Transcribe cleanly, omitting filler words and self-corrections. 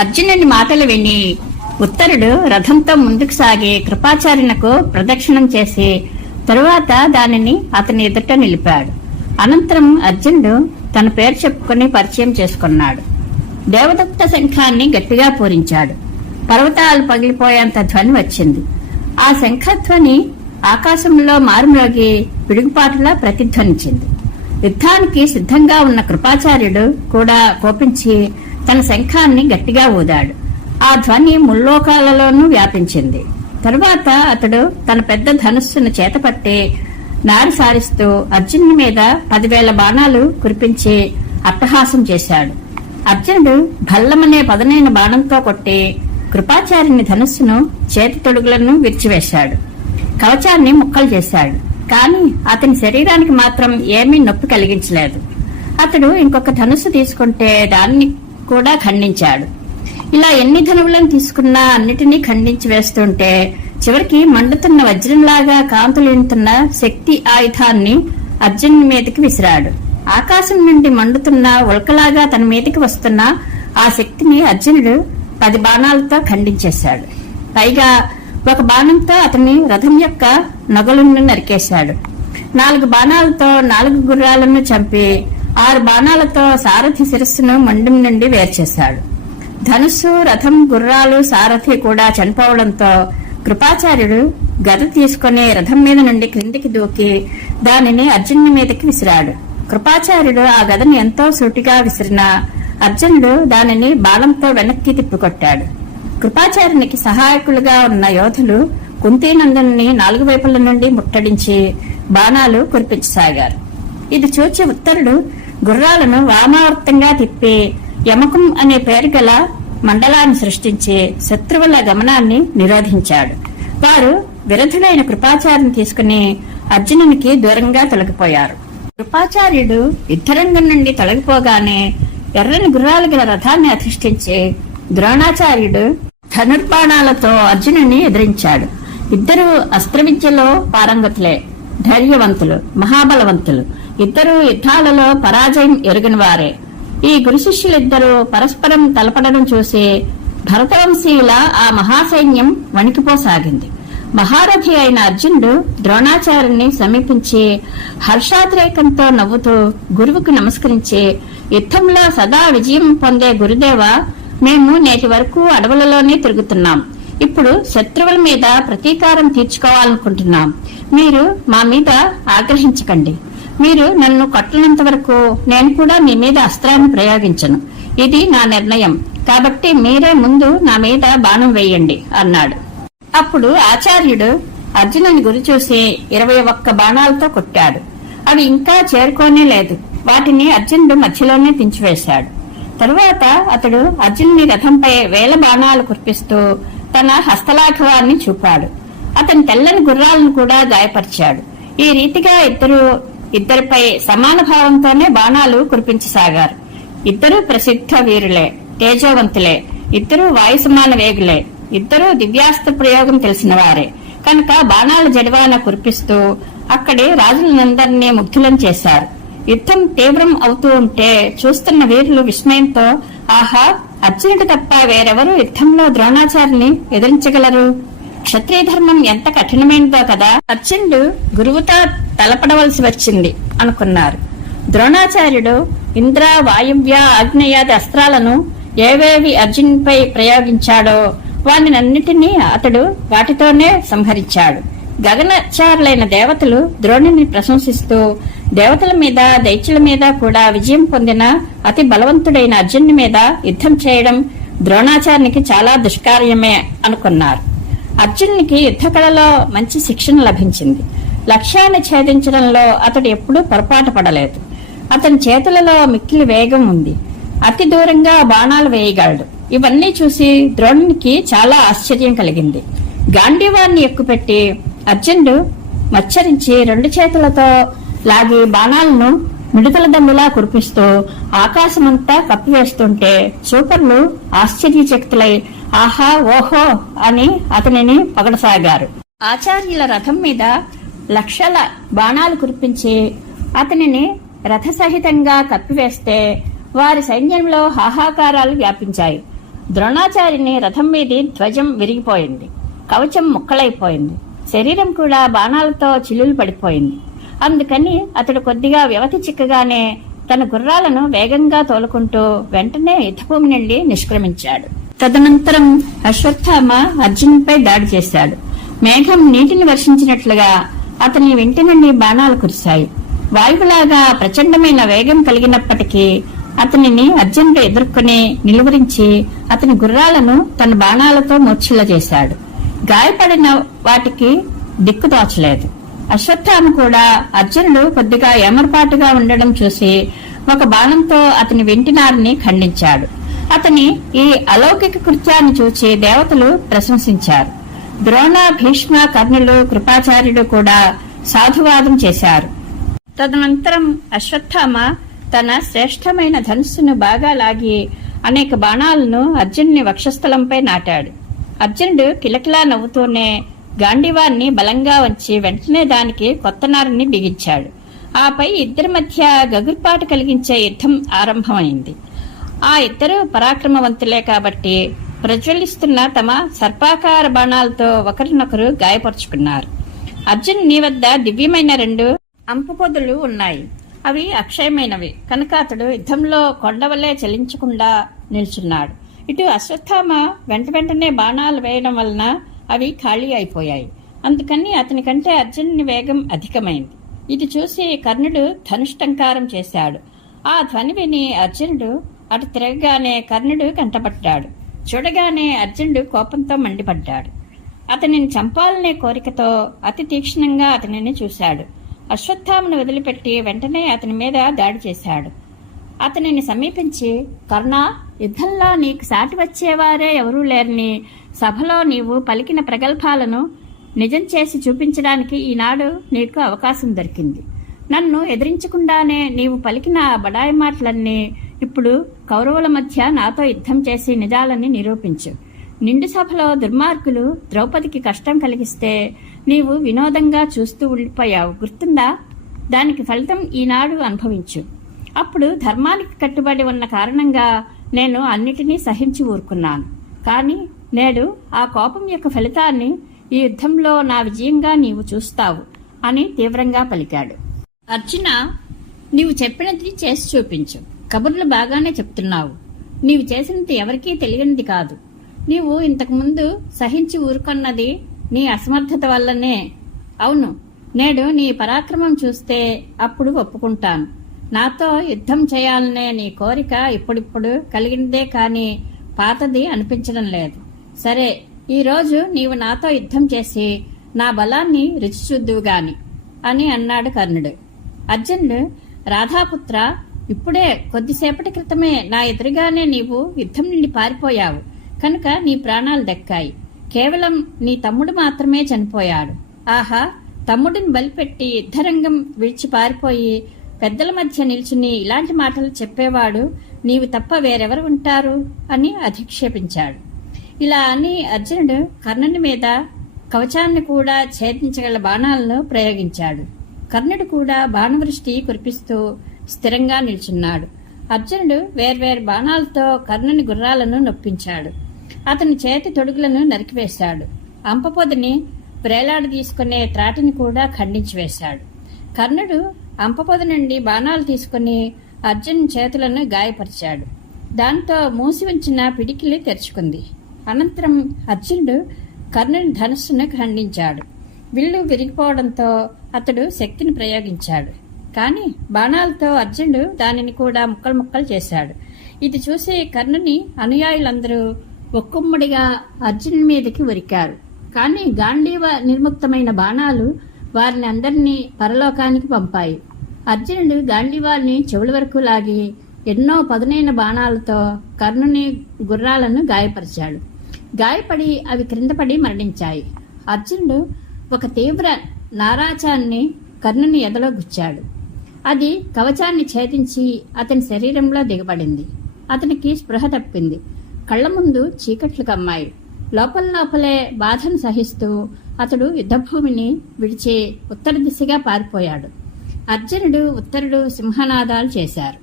అర్జునుని మాటలు విని ఉత్తరుడు రథంతో ముందుకు సాగి కృపాచార్యునకు ప్రదక్షిణం చేసి తరువాత దానిని అతని ఎదుట నిలిపాడు. అనంతరం అర్జునుడు తన పేరు చెప్పుకుని పరిచయం చేసుకున్నాడు. దేవదత్త శంఖాన్ని గట్టిగా పూరించాడు. పర్వతాలు పగిలిపోయేంత ధ్వని వచ్చింది. ఆ శంఖధ్వని ఆకాశంలో మారుమ్రోగి పిడుగుపాటులా ప్రతిధ్వనించింది. యుద్ధానికి సిద్ధంగా ఉన్న కృపాచార్యుడు కూడా కోపించి తన శంఖాన్ని గట్టిగా ఊదాడు. ఆ ధ్వని ముల్లోకాలలోనూ వ్యాపించింది. తరువాత అతడు తన పెద్ద ధనుస్సును చేతపట్టి నారి సారిస్తూ అర్జునుని మీద 10,000 బాణాలు కురిపించి అట్టహాసం చేశాడు. అర్జునుడు భల్లమనే పదునైన బాణంతో కొట్టి కృపాచార్యుని ధనుస్సును చేతి తొడుగులను విరిచివేశాడు. కవచాన్ని ముక్కలు చేశాడు. కాని అతని శరీరానికి మాత్రం ఏమీ నొప్పి కలిగించలేదు. అతడు ఇంకొక ధనుస్సు తీసుకుంటే దాన్ని కూడా ఖండించాడు. ఇలా ఎన్ని ధనువులను తీసుకున్నా అన్నిటినీ ఖండించి వేస్తుంటే చివరికి మండుతున్న వజ్రంలాగా కాంతులేంతున్న శక్తి ఆయుధాన్ని అర్జునుని మీదకి విసిరాడు. ఆకాశం నుండి మండుతున్న ఉల్కలాగా తన మీదకి వస్తున్న ఆ శక్తిని అర్జునుడు 10 బాణాలతో ఖండించేశాడు. పైగా ఒక బాణంతో అతని రథం యొక్క నగలును నరికేశాడు. 4 బాణాలతో 4 గుర్రాలను చంపి 6 బాణాలతో సారథి శిరస్సును మండం నుండి వేర్చేశాడు. ధనుస్సు, రథం, గుర్రాలు, సారథి కూడా చనిపోవడంతో కృపాచార్యుడు గద తీసుకుని రథం మీద నుండి క్రిందికి దూకి దానిని అర్జునుని మీదకి విసిరాడు. కృపాచార్యుడు ఆ గదను ఎంతో సూటిగా విసిరినా అర్జునుడు దానిని బాణంతో వెనక్కి తిప్పికొట్టాడు. కృపాచార్యునికి సహాయకులుగా ఉన్న యోధులు కుంతీనందుని 4 వైపుల నుండి ముట్టడించి బాణాలు కురిపించసాగారు. ఇది చూచి ఉత్తరుడు గుర్రాలను వామావర్తంగా తిప్పి యమకం అనే పేరు గల మండలాన్ని సృష్టించి శత్రువుల గమనాన్ని నిరోధించాడు. వారు విరధుడైన కృపాచార్యుని తీసుకుని అర్జునునికి దూరంగా తొలగిపోయారు. కృపాచార్యుడు యుద్ధరంగం నుండి తొలగిపోగానే ఎర్రని గుర్రాలు గల రథాన్ని అధిష్ఠించి ద్రోణాచార్యుడు ధనుర్బాణాలతో అర్జునుని ఎదిరించాడు. ఇద్దరు అస్త్ర విద్యలో పారంగతులే, ధైర్యవంతులు, మహాబలవంతులు. ఇద్దరు యుద్ధాలలో పరాజయం ఎరుగని వారే. ఈ గురు శిష్యులిద్దరూ పరస్పరం తలపడడం చూసి భరతవంశీయుల ఆ మహాసైన్యం వణికిపోసాగింది. మహారథి అయిన అర్జునుడు ద్రోణాచార్యుని సమీపించి హర్షాతిరేకంతో నవ్వుతూ గురువుకు నమస్కరించి, యుద్ధంలో సదా విజయం పొందే గురుదేవ, మేము నేటి వరకు అడవులలోనే తిరుగుతున్నాం. ఇప్పుడు శత్రువుల మీద ప్రతీకారం తీర్చుకోవాలనుకుంటున్నాం. మీరు మా మీద ఆగ్రహించకండి. మీరు నన్ను కొట్టనంత వరకు నేను కూడా మీ మీద అస్త్రాన్ని ప్రయోగించను. ఇది నా నిర్ణయం. కాబట్టి మీరే ముందు నా మీద బాణం వేయండి అన్నాడు. అప్పుడు ఆచార్యుడు అర్జునుని గురి చూసి 21 బాణాలతో కొట్టాడు. అవి ఇంకా చేరుకోనే లేదు. వాటిని అర్జునుడు మధ్యలోనే దించివేశాడు. తరువాత అతడు అర్జునుని రథంపై 1000 బాణాలు కురిపిస్తూ తన హస్తలాఘవాన్ని చూపాడు. అతని తెల్లని గుర్రాలను కూడా గాయపరిచాడు. ఈ రీతిగా ఇద్దరిపై సమాన భావంతోనే బాణాలు కురిపించసాగారు. ఇద్దరు ప్రసిద్ధ వీరులే, తేజోవంతులే. ఇద్దరు వాయు సమాన వేగులే. ఇద్దరు దివ్యాస్త్ర ప్రయోగం తెలిసిన వారే కనుక బాణాల జడివాన కురిపిస్తూ అక్కడి రాజులందరినీ ముగ్ధులను చేశారు. యుద్ధం తీవ్రం అవుతూ ఉంటే చూస్తున్న వీరులు విస్మయంతో, ఆహా, అర్జునుడు తప్ప వేరెవరు యుద్ధంలో ద్రోణాచార్యుని ఎదిరించగలరు? క్షత్రియ ధర్మం ఎంత కఠినమైనదో కదా, అర్జునుడు గురువుతో తలపడవలసి వచ్చింది అనుకున్నారు. ద్రోణాచార్యుడు ఇంద్ర, వాయువ్య, ఆగ్నేయాది అస్త్రాలను ఏవేవి అర్జునుడిపై ప్రయోగించాడో వాటినన్నిటినీ అతడు వాటితోనే సంహరించాడు. గగనచారులైన దేవతలు ద్రోణుని ప్రశంసిస్తూ దేవతల మీద, దైత్యుల మీద కూడా విజయం పొందిన అతి బలవంతుడైన అర్జునుడి మీద యుద్ధం చేయడం ద్రోణాచార్యునికి చాలా దుష్కార్యమే అనుకున్నారు. అర్జునునికి యుద్ధ కళలో మంచి శిక్షణ లభించింది. లక్ష్యాన్ని ఛేదించడంలో అతడు ఎప్పుడూ పొరపాటు పడలేదు. అతని చేతులలో మిక్కిలి వేగం ఉంది. అతి దూరంగా బాణాలు వేయగలడు. ఇవన్నీ చూసి ద్రోణునికి చాలా ఆశ్చర్యం కలిగింది. గాంధీవాన్ని ఎక్కుపెట్టి అర్జునుడు మచ్చరించి 2 చేతులతో లాగి బాణాలను మిడతల దమ్ములా కురిపిస్తూ ఆకాశమంతా కప్పివేస్తుంటే చూపర్లు ఆశ్చర్యచకితులై ఆహా, ఓహో అని అతనిని పొగడసాగారు. ఆచార్యుల రథం మీద లక్షల బాణాలు కురిపించి అతనిని రథసహితంగా కప్పివేస్తే వారి సైన్యంలో హాహాకారాలు వ్యాపించాయి. ద్రోణాచార్యుని రథం మీది ధ్వజం విరిగిపోయింది. కవచం ముక్కలైపోయింది. శరీరం కూడా బాణాలతో చిల్లులు పడిపోయింది. అందుకని అతడు కొద్దిగా వ్యవధి చిక్కగానే తన గుర్రాలను వేగంగా తోలుకుంటూ వెంటనే యుద్ధభూమి నుండి నిష్క్రమించాడు. తదనంతరం అశ్వత్థామ అర్జునుడిపై దాడి చేశాడు. మేఘం నీటిని వర్షించినట్లుగా అతని వెంటి నుండి బాణాలు కురిశాయి. వాయువులాగా ప్రచండమైన వేగం కలిగినప్పటికీ అతనిని అర్జునుడు ఎదుర్కొని నిలువరించి అతని గుర్రాలను తన బాణాలతో మూర్ఛిల్ల చేశాడు. గాయపడిన వాటికి దిక్కుతోచలేదు. అశ్వత్థామ కూడా అర్జునుడు కొద్దిగా ఏమరపాటుగా ఉండడం చూసి ఒక బాణంతో అతని వెంటినారిని ఖండించాడు. అతని ఈ అలౌకిక కృత్యాన్ని చూచి దేవతలు ప్రశంసించారు. ద్రోణ, భీష్మ, కర్ణులు, కృపాచార్యుడు కూడా సాధువాదం చేశారు. తదనంతరం అశ్వత్థామ తన శ్రేష్టమైన ధనుస్సును బాగా లాగి అనేక బాణాలను అర్జునుని వక్షస్థలంపై నాటాడు. అర్జునుడు కిలకిలా నవ్వుతూనే గాంధీవాన్ని బలంగా వంచి వెంటనే దానికి కొత్త నారిని బిగించాడు. ఆపై ఇద్దరి మధ్య గగుర్పాటు కలిగించే యుద్ధం ఆరంభమైంది. ఆ ఇద్దరు పరాక్రమవంతులే కాబట్టి ప్రజ్వలిస్తున్న తమ సర్పాకార బాణాలతో ఒకరినొకరు గాయపరుచుకున్నారు. అర్జునుని వద్ద దివ్యమైన 2 అంపుపొదులు ఉన్నాయి. అవి అక్షయమైనవి కనుక అతడు యుద్ధంలో కొండవలే చలించకుండా నిల్చున్నాడు. ఇటు అశ్వత్థామ వెంటనే బాణాలు వేయడం వలన అవి ఖాళీ అయిపోయాయి. అందుకని అతని కంటే అర్జునుని వేగం అధికమైంది. ఇది చూసి కర్ణుడు ధనుష్టంకారం చేశాడు. ఆ ధ్వని విని అర్జునుడు అటు తిరగగానే కర్ణుడు కంటపడ్డాడు. చూడగానే అర్జునుడు కోపంతో మండిపడ్డాడు. అతనిని చంపాలనే కోరికతో అతి తీక్షణంగా అతనిని చూశాడు. అశ్వత్థామను వదిలిపెట్టి వెంటనే అతని మీద దాడి చేశాడు. అతనిని సమీపించి, కర్ణ, యుద్ధంలో నీకు సాటి వచ్చేవారే ఎవరూ లేరని సభలో నీవు పలికిన ప్రగల్భాలను నిజం చేసి చూపించడానికి ఈనాడు నీకు అవకాశం దొరికింది. నన్ను ఎదిరించకుండానే నీవు పలికిన ఆ బడాయి మాటలన్నీ ఇప్పుడు కౌరవుల మధ్య నాతో యుద్ధం చేసి నిజాలని నిరూపించు. నిండు సభలో దుర్మార్గులు ద్రౌపదికి కష్టం కలిగిస్తే నీవు వినోదంగా చూస్తూ ఉండిపోయావు, గుర్తుందా? దానికి ఫలితం ఈనాడు అనుభవించు. అప్పుడు ధర్మానికి కట్టుబడి ఉన్న కారణంగా నేను అన్నిటినీ సహించి ఊరుకున్నాను. కానీ నేడు ఆ కోపం యొక్క ఫలితాన్ని ఈ యుద్ధంలో నా విజయంగా నీవు చూస్తావు అని తీవ్రంగా పలికాడు. అర్జున, నీవు చెప్పినది చేసి చూపించు. కబుర్లు బాగానే చెప్తున్నావు. నీవు చేసినది ఎవరికీ తెలియనిది కాదు. నీవు ఇంతకుముందు సహించి ఊరుకున్నది నీ అసమర్థత వల్లనే. అవును, నేడు నీ పరాక్రమం చూస్తే అప్పుడు ఒప్పుకుంటాను. నాతో యుద్ధం చేయాలనే నీ కోరిక ఇప్పుడిప్పుడు కలిగినదే కాని పాతది అనిపించడం లేదు. సరే, ఈరోజు నీవు నాతో యుద్ధం చేసి నా బలాన్ని రుచి చూద్దువుగాని అని అన్నాడు కర్ణుడు. అర్జునుడు, రాధాపుత్ర, ఇప్పుడే కొద్దిసేపటి క్రితమే నా ఎదురుగానే నీవు యుద్ధం నుండి పారిపోయావు కనుక నీ ప్రాణాలు దక్కాయి. కేవలం నీ తమ్ముడు మాత్రమే చనిపోయాడు. ఆహా, తమ్ముడిని బలిపెట్టి యుద్ధరంగం విడిచి పారిపోయి పెద్దల మధ్య నిల్చుని ఇలాంటి మాటలు చెప్పేవాడు నీవు తప్ప వేరెవరు ఉంటారు అని అధిక్షేపించాడు. ఇలా అని అర్జునుడు కర్ణుని మీద కవచాన్ని కూడా ఛేదించగల బాణాలను ప్రయోగించాడు. కర్ణుడు కూడా బాణవృష్టి కురిపిస్తూ స్థిరంగా నిల్చున్నాడు. అర్జునుడు వేర్వేరు బాణాలతో కర్ణుని గుర్రాలను నొప్పించాడు. అతని చేతి తొడుగులను నరికివేశాడు. అంపపొదని ప్రేలాడి తీసుకునే త్రాటిని కూడా ఖండించి వేశాడు. కర్ణుడు అంపపొద నుండి బాణాలు తీసుకుని అర్జున్ చేతులను గాయపరిచాడు. దాంతో మూసి ఉంచిన పిడికిలి తెరుచుకుంది. అనంతరం అర్జునుడు కర్ణుని ధనుస్సును ఖండించాడు. విల్లు విరిగిపోవడంతో అతడు శక్తిని ప్రయోగించాడు. కాని బాణాలతో అర్జునుడు దానిని కూడా ముక్కలు ముక్కలు చేశాడు. ఇది చూసి కర్ణుని అనుయాయులందరూ ఒక్కొమ్మడిగా అర్జునుని మీదకి ఉరికారు. కాని గాంధీవ నిర్ముక్తమైన బాణాలు వారిని అందరినీ పరలోకానికి పంపాయి. అర్జునుడు గాంధీవాల్ని చెవుల వరకు లాగి ఎన్నో పదునైన బాణాలతో కర్ణుని గుర్రాలను గాయపరిచాడు. గాయపడి అవి క్రిందపడి మరణించాయి. అర్జునుడు ఒక తీవ్ర నారాచాన్ని కర్ణుని ఎదలో గుచ్చాడు. అది కవచాన్ని ఛేదించి అతని శరీరంలో దిగబడింది. అతనికి స్పృహ తప్పింది. కళ్ల ముందు చీకట్లు కమ్మాయి. లోపలే బాధను సహిస్తూ అతడు యుద్ధభూమిని విడిచి ఉత్తర దిశగా పారిపోయాడు. అర్జునుడు, ఉత్తరుడు సింహనాదాలు చేశారు.